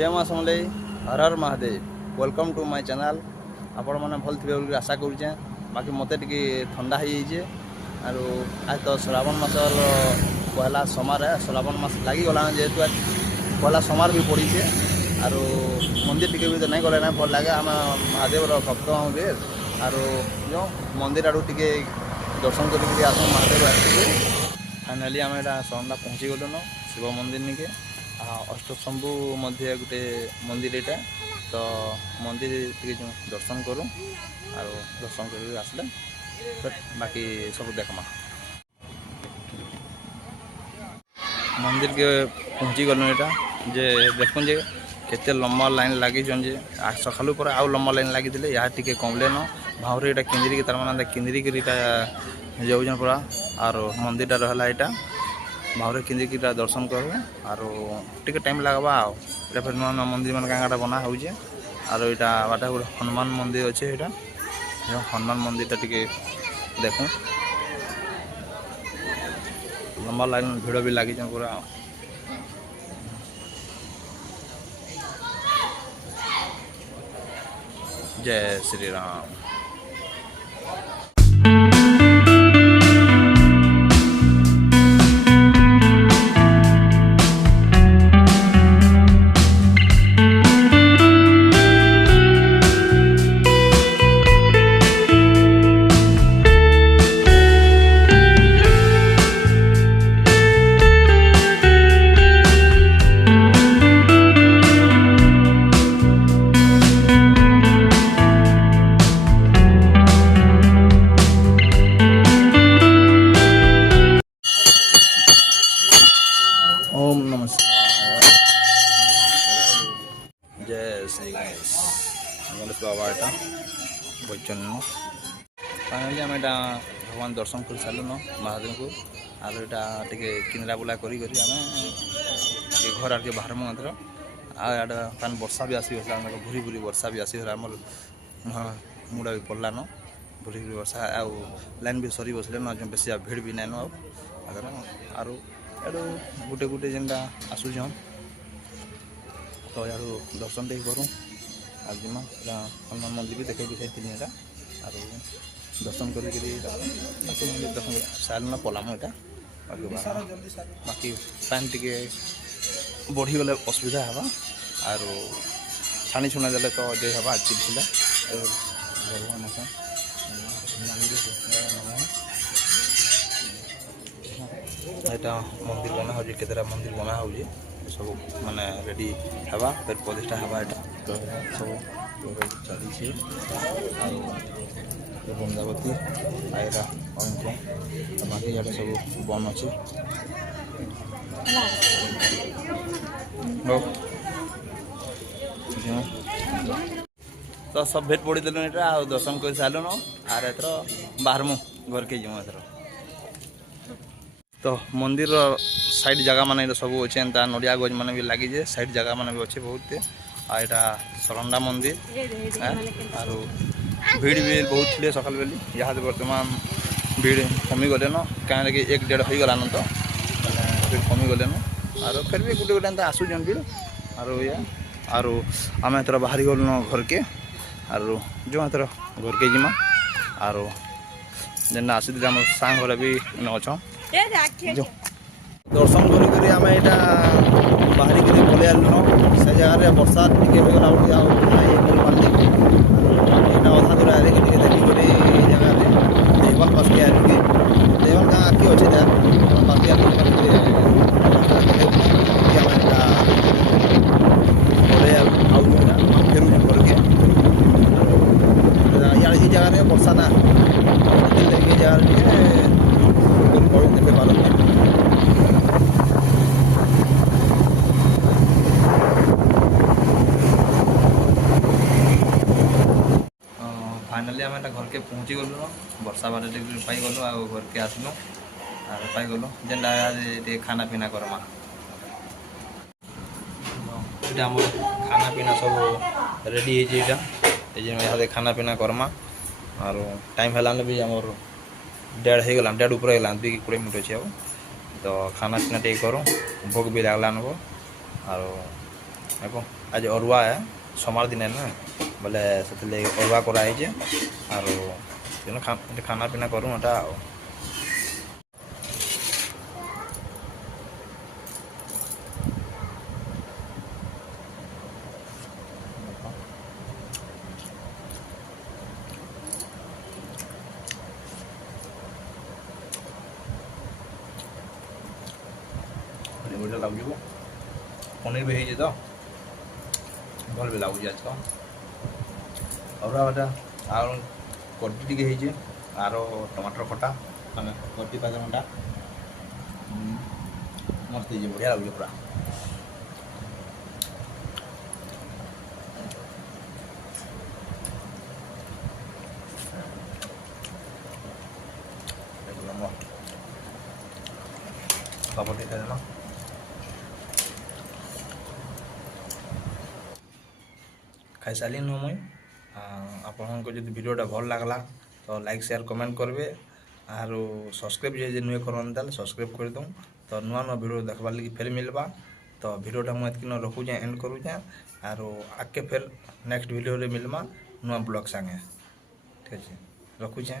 जय माँ समलेई हर हर Mahadev welcome to my channel. आपण मैंने भल थे बोली आशा करुचे। बाकी मत टे ठंडा हो जाइए आरो आज तो श्रावण मासर पहला सोमवार है। श्रावण मास लगी गला जेहेतु आज पहला सोमवार भी पड़ी है आरो मंदिर टिके भी तो नहीं गले ना भल लगे। आम महादेव भक्त हूँ भी आरो जो मंदिर आड़ू टे दर्शन कर आस महादेव आसके फाइनाली आम यहाँ सन्ना पहुँची गलुन शिव मंदिर निके अष्टशंभु मध्य गोटे मंदिर यहाँ तो मंदिर टे दर्शन करूँ और दर्शन कर आसले बाकी सब देखमा। मंदिर के पहुँची गलु यहाँ जे देखुन जे केते लंबा लाइन लगी जे सकालू पर आउ लंबा लाइन लगी यहाँ टे कमले न भावरे यहाँ किंदरी तार मैंने किंदरी जाऊन पूरा और मंदिर रहा यहाँ भावरे किंदरी दर्शन करूँ और टे टाइम लगवा आटा फिर नुआ नुआ मंदिर मान गाँटा बना हो और यहाँ बाटा गोटे हनुमान मंदिर अच्छे यहाँ हनुमान मंदिर टे देखूँ लंबा लाइन भिड़ भी लगी पूरा। जय श्री राम। ओम नमः शिवाय। जय श्री गणेश गणेश बाबा यहाँ बचन फाइनाली आम यहाँ भगवान दर्शन कर सारूँ महादेव को और यहाँ टे किनरा बुला करी आम घर आगे बाहर मंदिर आड़ा पान वर्षा भी आसी भूरी भूरी वर्षा भी आसी आम मुड़ा भी पड़लान भूरी भूरी वर्षा आउ लाइन भी सरी बसले न बेसी भिड़ भी नाइन आर यारू गोटे गोटे जेनटा आसूँ तो यार दर्शन टे करूँ आज जिमा हनुमान मंदिर भी देखे थी यहाँ और दर्शन कर दर्शन सारे पलाम यहाँ बाकी पान टे बढ़ीगले असुविधा है और छाणी छुणा देले तो जे हवा चिड़चिड़ा भगवान यहाँ मंदिर बना हो केतरा मंदिर बना हो सब माने रेडी हवा फिर प्रतिष्ठा हवा यहाँ सब चली बृंदावती आयरा अंक बाकी यहाँ सब बन अच्छे तो सब भेट पड़ी देलु यहाँ दर्शन कर सारूँ आर एथर बाहर मु घर के जीव एथर तो मंदिर साइड जगह मान सब अच्छे एंता नड़िया गज मान भी लगी जे साइड जगह मान भी अच्छे बहुत आटा सरंडा मंदिर और भीड़ भी बहुत थे सकाल बेली यहाँ बर्तमान भीड़ कमी गले न कहीं एक डेढ़ हो गलान तो भीड़ कमी गले न और फिर भी गोटे गोटे एंता आसुन भीड़ और या और आम एथर बाहरी गलु घर के और जो एथर घर के जिमा और जेना आसी आम सांग घर भी अच्छा जो दर्शन करी आम यहाँ बाहरी पलि आलुन से जगह वर्षा टे होगा अधा दूर आए देखी जगह देवल पास के आए देवल गाँव आगे अच्छे फेर घर के ये जगह वर्षा ना जगह देखे पार फाइनाली आम घर के पहुँची गलु वर्षा बार पाई गलु आ घर के आसलु और पाई गलु जेनटा टे खाना पीना करमा आम खाना पीना सब रेडी है खाना पीना करमा और टाइम है भी आम डेढ़ हो गला डेढ़ ऊपर होगा 20 मिनट अच्छे तो खाना पीना टे करूँ भोग भी लगलान और ଏବଂ ଆଜି ଅରୁଆ ସୋମବାର ଦିନେ ନା ବୋଲେ ସେଥିଲାଗି ଅରୁଆ କରାହେଇଛେ ଆରୁ ଖାନା ପିନା କରୁ ଏଟା ଆଉ ବଢ଼ିଆ ଲାଗୁଛି ପନିର ବି ହେଇଛି ତ ଭଲ ବି ଲାଗୁଛି ଆଜି ତ ଅରୁଆ ଭାତ ଆଉ କଟି ଟିକେ ହେଇଛି ଆର ଟମାଟର ଖଟା ମାନେ କଟି ପାତରଟା ମସ୍ତ ହେଇଛି ବଢ଼ିଆ ଲାଗୁଛି ପୁରା ପାପଡ଼ ଖାଇଦେମା ଖାଇସାରିଲିନ ମୁଇଁ ଆପଣଙ୍କୁ ଯଦି ଭିଡ଼ିଓଟା ଭଲ ଲାଗଲା ତ ଲାଇକ୍ ସେୟାର କମେଣ୍ଟ କରିବେ ଆରୁ ସବସ୍କ୍ରାଇବ୍ ଯଦି ନୁହେଁ କରନ୍ତି ତାହେଲେ ସବସ୍କ୍ରାଇବ୍ କରିଦେଉ ତ ନୂଆ ନୂଆ ଭିଡ଼ିଓ ଦେଖବାର୍ ଲାଗି ଫେର୍ ମିଲ୍ବା ତ ଭିଡ଼ିଓଟା ମୁଁ ଏତିକି ରଖୁଛେଁ ଏଣ୍ଡ କରୁଛେଁ ଆରୁ ଆଗ୍କେ ଫେର୍ ନେକ୍ସଟ ଭିଡ଼ିଓରେ ମିଲ୍ମା ନୂଆ ବ୍ଲଗ୍ ସାଙ୍ଗେ ଠିକ୍ ଅଛି ରଖୁଛେଁ।